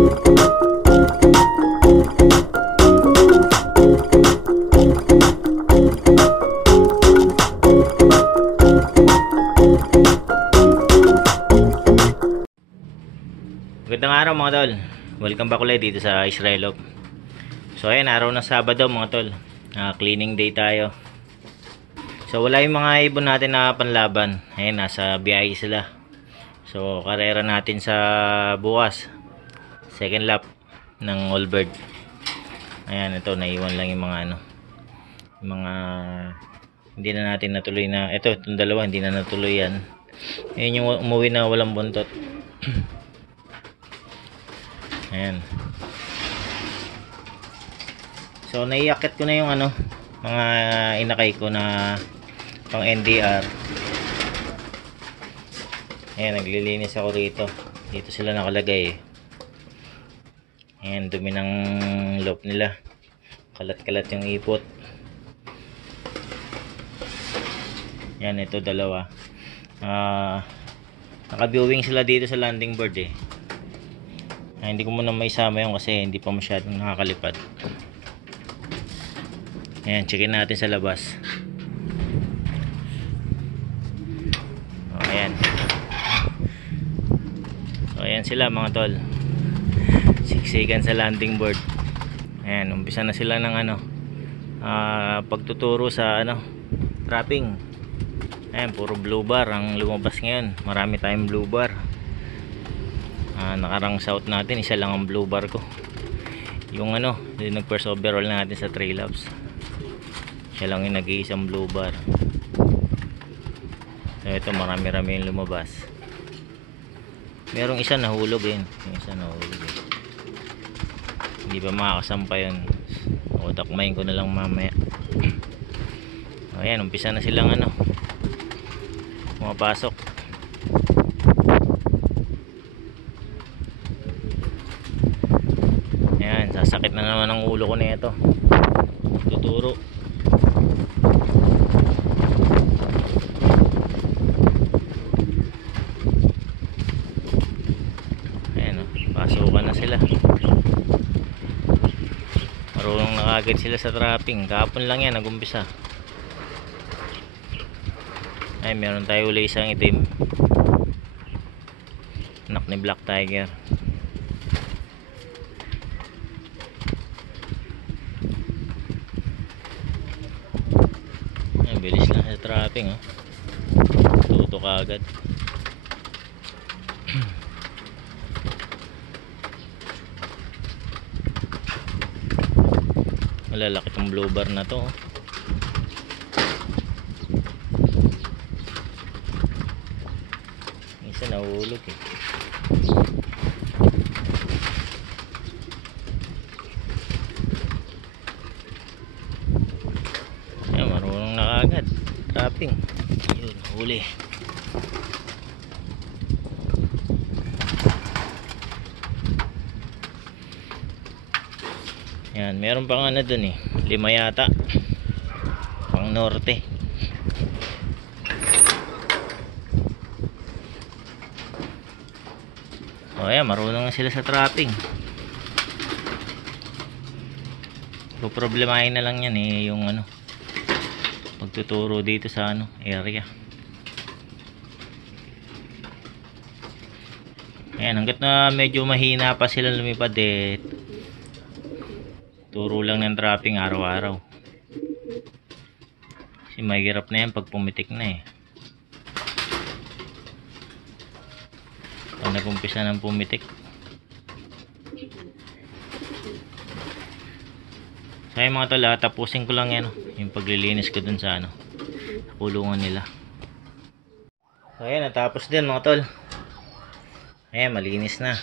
Magandang araw mga tol. Welcome back ulit dito sa Israelop. So ayan, araw ng Sabado mga tol. Cleaning day tayo. So wala yung mga ibon natin na panlaban. Ayan, nasa biyahe sila. So karera natin sa bukas. Second lap ng Allbird. Ayan, ito naiwan lang yung mga mga hindi na natin natuloy na. Ito, itong dalawa hindi na natuloy yan. Ayan yung umuwi na walang buntot. Ayan. So naiakit ko na yung mga inakay ko na pang NDR. Ayan, naglilinis ako rito. Dito sila nakalagay. Ayan, dumi ng loob nila. Kalat-kalat yung ipot. Ayan, ito dalawa. Naka-viewing sila dito sa landing board eh. Hindi ko muna maisama yun kasi hindi pa masyadong nakakalipad. Ayan, checkin natin sa labas. Ayan. So ayan sila mga tol. Siksikan sa landing board. Ayan, umpisa na sila ng pagtuturo sa trapping. Ayan, puro blue bar ang lumabas ngayon. Marami tayong blue bar. Nakarang south natin, isa lang ang blue bar ko. Yung yung nag first overall natin sa trail labs. Siya lang yung nag-iisang blue bar. So ito, marami-rami yung lumabas. Merong isa nahulog eh. Yung isa nahulog eh. Hindi pa makakasampa yun. O takmayin ko na lang mamaya. O ayan, umpisa na silang pumapasok. Ayan, sasakit na naman ang ulo ko nito. Tuturo. Ayan, pasukan na sila. Marunong nakagad sila sa trapping. Kahapon lang yan, nagumpisa. Ay, meron tayo uli isang itim. Anak ni Black Tiger. Bilis lang sa trapping tuto kagad. Malalaki tong blue bar na to isa nahulog eh. Marunong na kagad trapping. Yun, huli. Yan, meron pang dun eh, 5 yata pang norte. O ayan, marunong na sila sa trapping. Problemahin na lang yan eh, yung pagtuturo dito sa area. Ayan, hanggat na medyo mahina pa sila lumipad eh, turo lang ng trapping araw-araw. Kasi mahirap na yan pag pumitik na eh. Pag nag-umpisa ng pumitik. So ayun mga tol, tapusin ko lang yan yung paglilinis ko dun sa kulungan nila. So ayan, natapos din mga tol. Ayan, malinis na.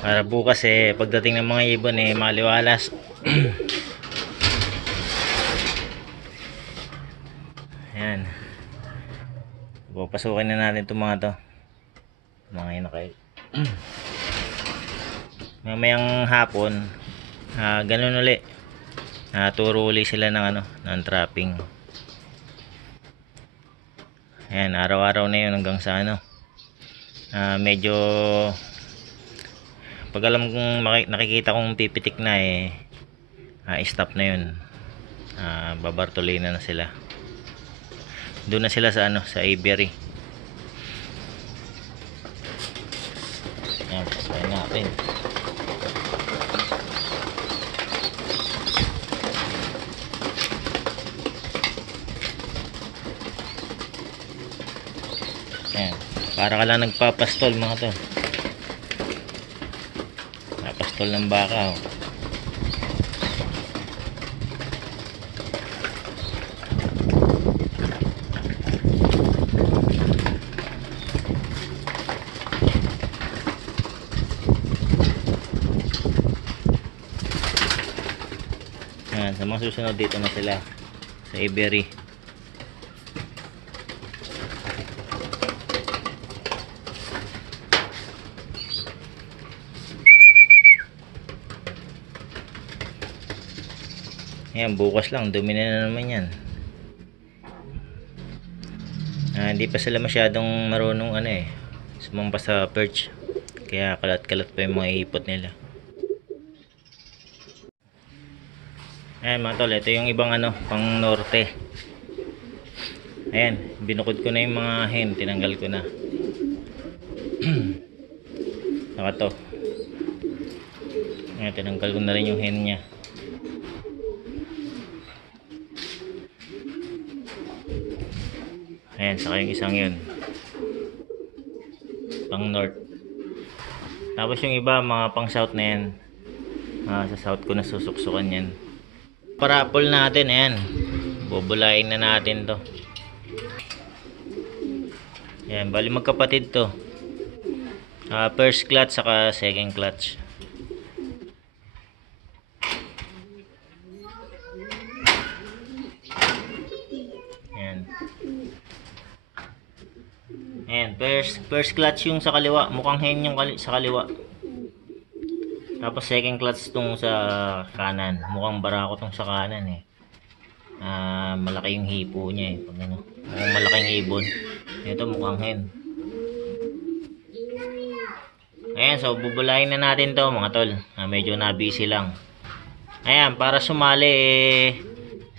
Para bukas pagdating ng mga ibon maliwalas. Ayan. Papasukin na natin itong mga to. Mga inakay. Mamayang hapon, ganun uli. Turo uli sila ng ng trapping. Ayan, araw-araw na yun hanggang sa medyo pag alam kong nakikita kong pipitik na stop na yun. Babartolina na sila. Doon na sila sa sa aviary. Ayan, pasayin natin. Ayan, para ka lang nagpapastol mga to. Pastol ng baka. Ayan, sa mga susunod dito na sila sa aviary. Ayan, bukas lang dumi na naman yan. Hindi pa sila masyadong marunong sumampa sa perch, kaya kalat-kalat pa yung mga ipot nila. Ayan mga tol, ito yung ibang pang norte. Ayan, binukod ko na yung mga hen, tinanggal ko na. Saka to. Ayan, tinanggal ko na rin yung hen nya. Ayan, saka yung isang yun, pang north. Tapos yung iba mga pang south na yan, sa south ko na susuksukan yan. Parapol natin, ayan, bubulain na natin to. Ayan, bali magkapatid to, first clutch saka second clutch. Ayan, first clutch yung sa kaliwa, mukhang hen yung sa kaliwa. Tapos second clutch tong sa kanan, mukhang barako tong sa kanan malaki yung hipo niya pag mukhang malaking ibon. Ito mukhang hen. Ayan, so bubulayin na natin to mga tol. Medyo na busy lang. Ayan, para sumali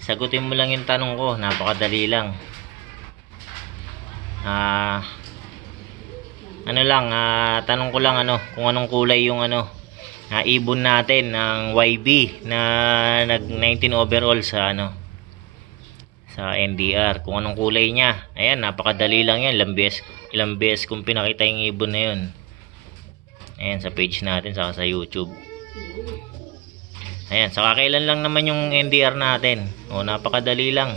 sagutin mo lang yung tanong ko, napakadali lang. Tanong ko lang kung anong kulay yung ibon natin ng YB na nag 19 overall sa sa NDR, kung anong kulay niya. Ayan, napakadali lang yan. Ilang beses kung pinakita yung ibon na yun. Ayan, sa page natin saka sa YouTube. Ayan, saka kailan lang naman yung NDR natin. Napakadali lang.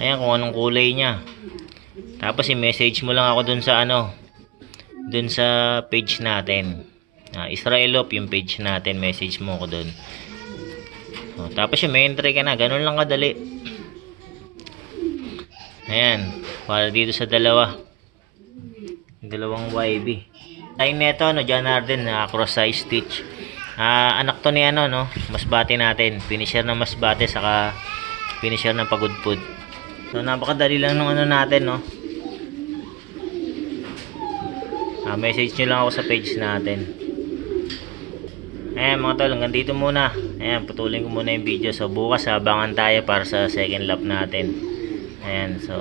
Ayan, kung anong kulay niya. Tapos i-message mo lang ako dun sa dun sa page natin. Israelop yung page natin, message mo ako dun. Tapos yung may entry ka na, ganun lang kadali. Ayan, para dito sa dalawang YB. Line neto John Arden cross size stitch. Anak to ni masbate natin, finisher na masbate saka finisher ng pagudpud. So napakadali lang nung natin message nyo lang ako sa page natin. Ayan mga tol, hanggang dito muna. Ayan, putulin ko muna yung video. So bukas abangan tayo para sa second lap natin. Ayan, so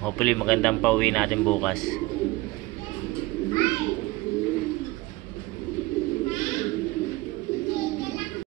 hopefully magandang pauwi natin bukas.